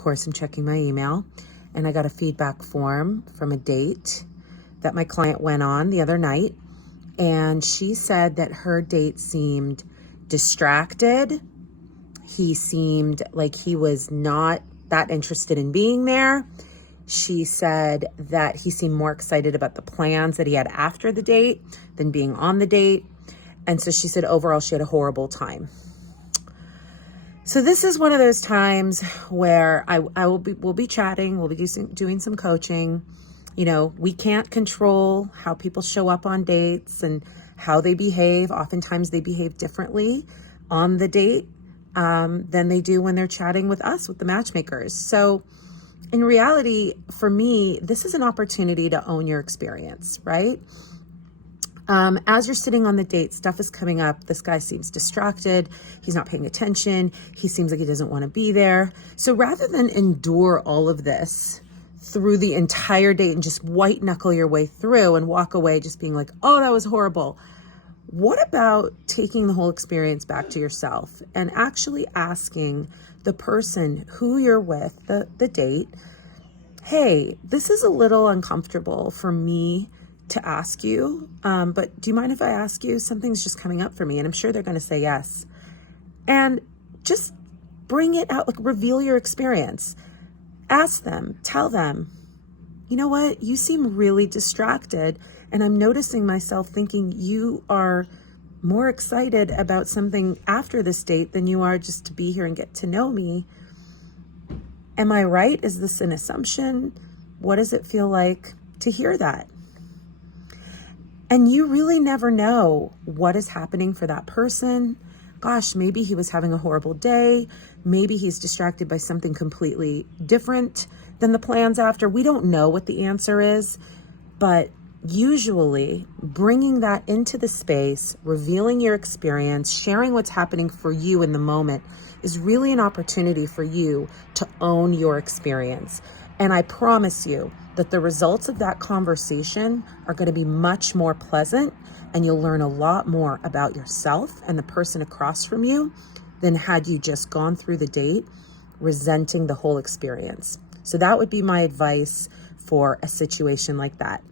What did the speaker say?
course, I'm checking my email, and I got a feedback form from a date that my client went on the other night. And she said that her date seemed distracted. He seemed like he was not that interested in being there. She said that he seemed more excited about the plans that he had after the date than being on the date. And so she said overall she had a horrible time. So this is one of those times where we'll be chatting, we'll be doing some coaching. You know, we can't control how people show up on dates and how they behave. Oftentimes they behave differently on the date than they do when they're chatting with us, with the matchmakers. So in reality, for me, this is an opportunity to own your experience, right? As you're sitting on the date, stuff is coming up. This guy seems distracted. He's not paying attention. He seems like he doesn't want to be there. So rather than endure all of this through the entire date and just white knuckle your way through and walk away just being like, oh, that was horrible. What about taking the whole experience back to yourself and actually asking the person who you're with, the date, hey, this is a little uncomfortable for me to ask you, but do you mind if I ask you? Something's just coming up for me, and I'm sure they're going to say yes. And just bring it out, like reveal your experience. Ask them, tell them, you know what, you seem really distracted, and I'm noticing myself thinking you are more excited about something after this date than you are just to be here and get to know me. Am I right? Is this an assumption? What does it feel like to hear that? And you really never know what is happening for that person. Gosh, maybe he was having a horrible day. Maybe he's distracted by something completely different than the plans after. We don't know what the answer is, but usually bringing that into the space, revealing your experience, sharing what's happening for you in the moment is really an opportunity for you to own your experience. And I promise you that the results of that conversation are going to be much more pleasant, and you'll learn a lot more about yourself and the person across from you than had you just gone through the date resenting the whole experience. So that would be my advice for a situation like that.